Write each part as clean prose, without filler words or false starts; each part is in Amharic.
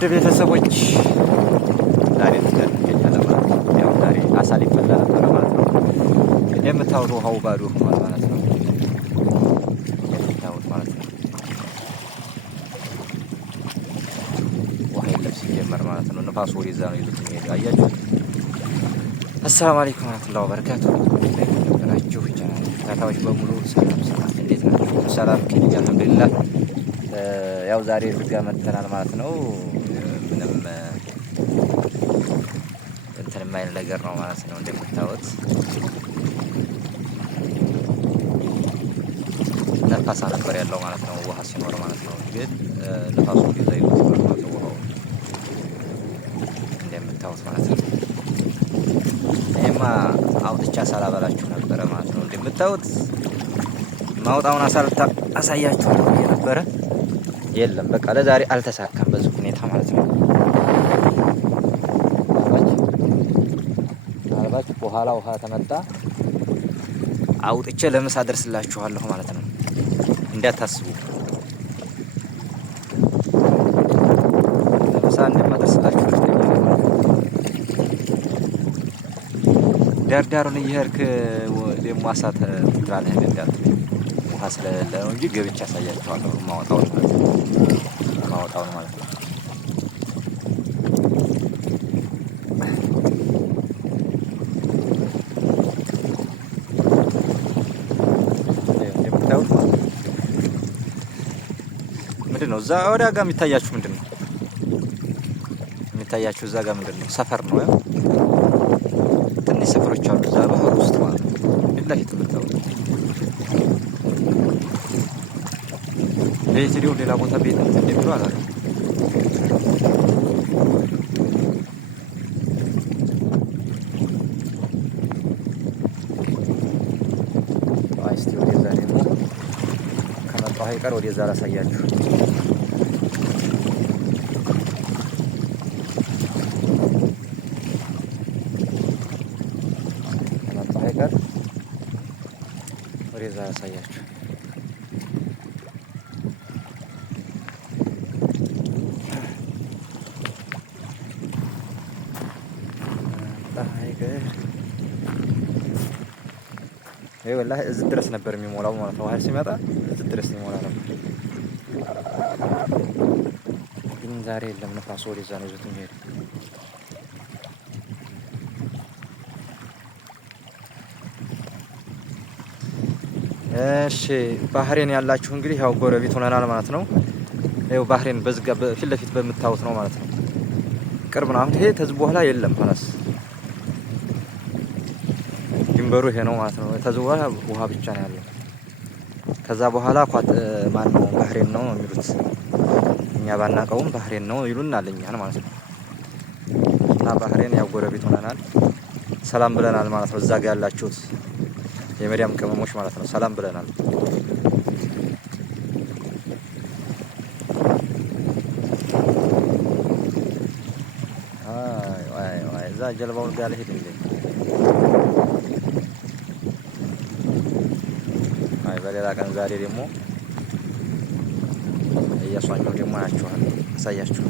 ውድ ቤተሰቦች ዛሬ እንገኛለን ማለት ነው። ያው ዛሬ አሳ ሊበላ ነበረ ማለት ነው። እንደምታዩት ውሃው ባዶ ሆኗል ማለት ነው። እንደምታዩት ማለት ነው። ውሃ የለም ሲጀመር ማለት ነው። ንፋሱ ወደዛ ነው ይዞት የሚሄደው አያችሁ። አሰላሙ አለይኩም ወራህመቱላሂ ወበረካቱ። ናችሁ ተከታታዮች በሙሉ ሰላም ሰላም፣ እንዴት ናችሁ? ሰላም ከኛ አልሐምዱሊላህ። ያው ዛሬ ዝጋ መጥተናል ማለት ነው። ምንም እንትን የማይል ነገር ነው ማለት ነው። እንደምታዩት ነፋሳ ነበር ያለው ማለት ነው። ውሃ ሲኖር ማለት ነው። ግን ነፋሱ ጊዜ ይወጣ ማለት ነው። ውሃው እንደምታዩት ማለት ነው። እኔማ አውጥቻ ሳላበላችሁ ነበረ ማለት ነው። እንደምታዩት ማውጣውን አሳያችሁ ነበረ። የለም በቃ ለዛሬ አልተሳካም በዚህ ሁኔታ ማለት ነው። ምናልባት በኋላ ውሃ ተመጣ አውጥቼ ለምሳ አደርስላችኋለሁ ማለት ነው። እንዳታስቡ ለምሳ እንደማደርስላችሁ ዳርዳሩን እየሄድክ ደግሞ አሳ ትላለህ እንዳትል ውሃ ስለሌለ ነው እንጂ ገብቼ አሳያችኋለሁ ማውጣውን ማለት ነው። ምንድን ነው እዛ ወዲያ ጋር የሚታያችሁ? ምንድን ነው የሚታያችሁ? እዛ ጋር ምንድን ነው? ሰፈር ነው። ያው ትንሽ ሰፈሮች አሉ እዛ ባህር ውስጥ ማለት ነው። ሌላ የምታዩት ቤት ሄደው ሌላ ቦታ ቤት እንደሚሉ አላለም። እስቲ ወደዛ ደግሞ ከመጣሁ አይቀር ወደዛ ላሳያችሁ። ከመጣሁ አይቀር ወደዛ ላሳያችሁ። ወላሂ እዚህ ድረስ ነበር የሚሞላው ማለት ነው። ውሃ ሲመጣ እዚህ ድረስ የሚሞላ ነበር፣ ግን ዛሬ የለም። ነፋሱ ወደዛ ነው ይዞት የሚሄድ። እሺ ባህሬን ያላችሁ እንግዲህ ያው ጎረቤት ሆነናል ማለት ነው። ይኸው ባህሬን በዝጋ ፊት ለፊት በምታዩት ነው ማለት ነው። ቅርብ ነው። አሁን ይሄ ተዝ በኋላ የለም ፋላስ ድንበሩ ይሄ ነው ማለት ነው። ከዚህ በኋላ ውሃ ብቻ ነው ያለው። ከዛ በኋላ ማን ነው ባህሬን ነው የሚሉት። እኛ ባናቀውም ባህሬን ነው ይሉናል እኛን ማለት ነው። እና ባህሬን ያው ጎረቤት ሆነናል፣ ሰላም ብለናል ማለት ነው። እዛ ጋር ያላችሁት የመዲያም ቅመሞች ማለት ነው ሰላም ብለናል። አይ እዛ ጀልባውን ጋር ልሄድ እንዴ? በሌላ ቀን ዛሬ ደግሞ እያሷኘው ደግሞ አሳያችኋል።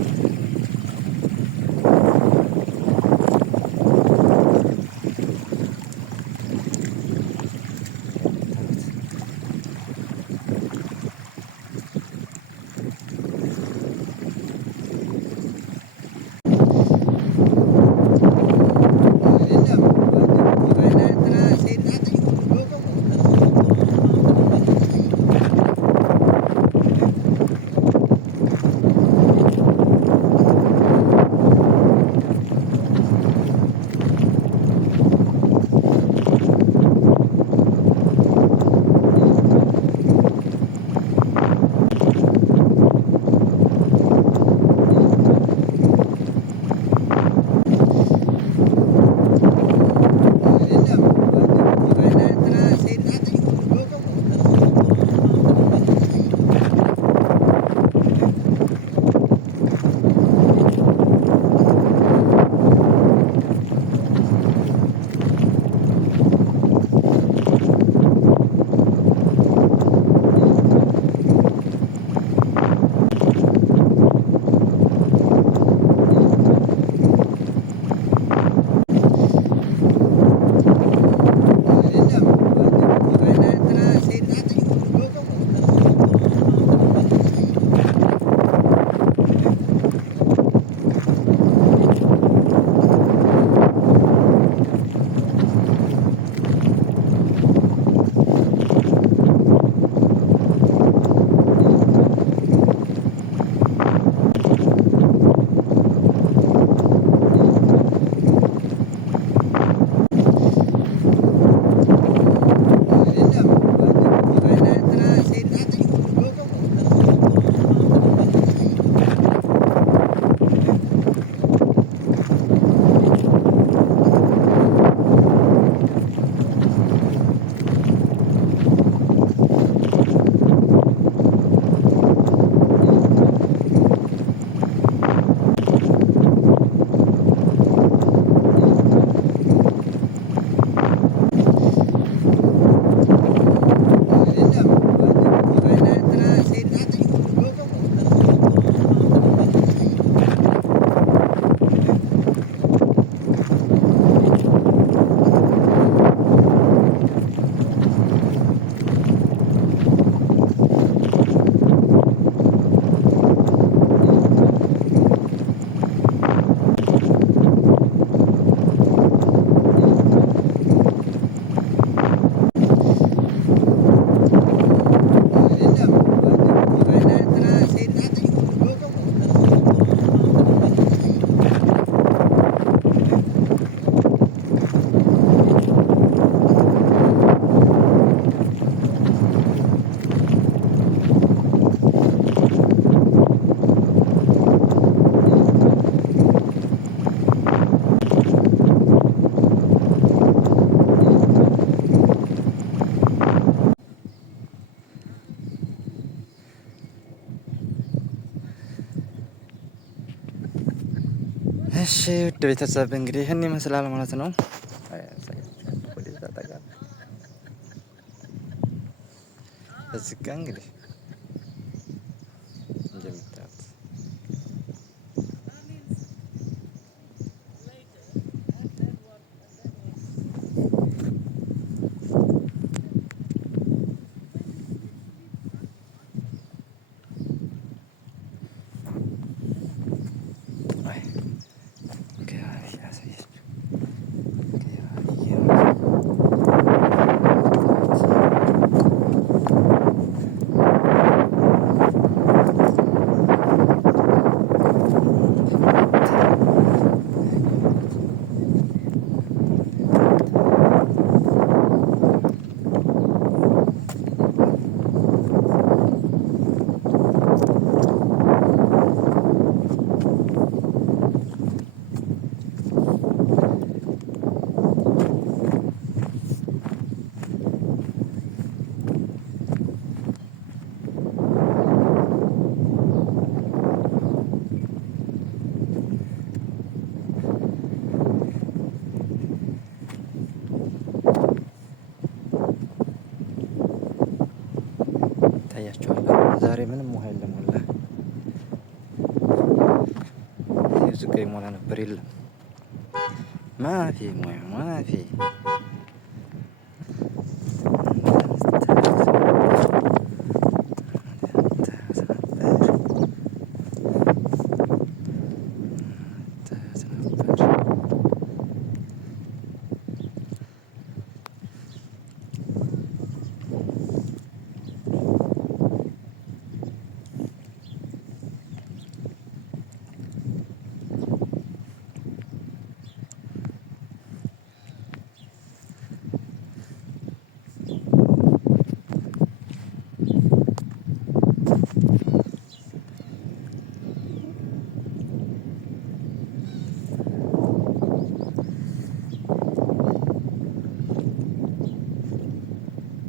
እሺ ውድ ቤተሰብ እንግዲህ ይህን ይመስላል ማለት ነው። እዚህ ጋ እንግዲህ እንደምታዩት ታያቸዋል። ዛሬ ምንም ውሃ የለም። ወላሂ እዚህ ጋ ይሞላ ነበር የለም። ማፊ ሙያ ማፊ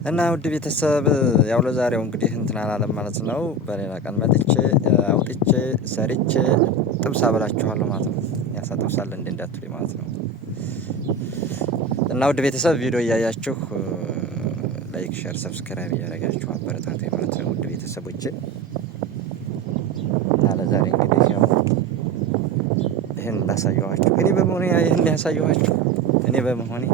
እና ውድ ቤተሰብ ያው ለዛሬው እንግዲህ እንትን አላለም ማለት ነው። በሌላ ቀን መጥቼ አውጥቼ ሰርቼ ጥብስ አበላችኋለሁ ማለት ነው። ያሳጥብሳል እንዴ እንዳትሉኝ ማለት ነው። እና ውድ ቤተሰብ ቪዲዮ እያያችሁ ላይክ፣ ሼር፣ ሰብስክራይብ እያደረጋችሁ አበረታቱ ማለት ነው። ውድ ቤተሰቦቼ ያለ ዛሬ እንግዲህ ያው ይሄን እንዳሳየኋችሁ እኔ በመሆኔ ይሄን ያሳየኋችሁ እኔ በመሆኔ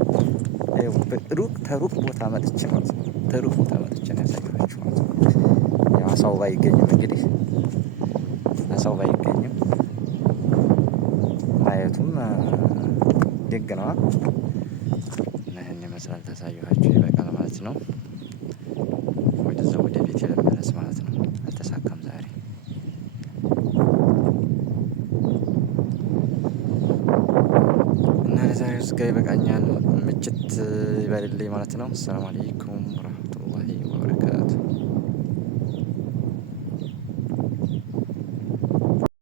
ተሩቅ ቦታ መጥቼ ማለት ነው። ተሩቅ ቦታ መጥቼ ነው ያሳየኋችሁ ማለት ነው። ያው አሳው ባይገኝም እንግዲህ አሳው ባይገኝም ማየቱም ደግ ነዋ። እና ይሄን ይመስላል ታሳየኋችሁ ይበቃል ማለት ነው። ወደዛ ወደ ቤት ልመለስ ማለት ነው። አልተሳካም ዛሬ። እና ለዛሬው እዚህ ጋ ይበቃኛል። ምችት ይበልልኝ ማለት ነው። አሰላሙ አለይኩም ወራህመቱላሂ ወበረካቱ።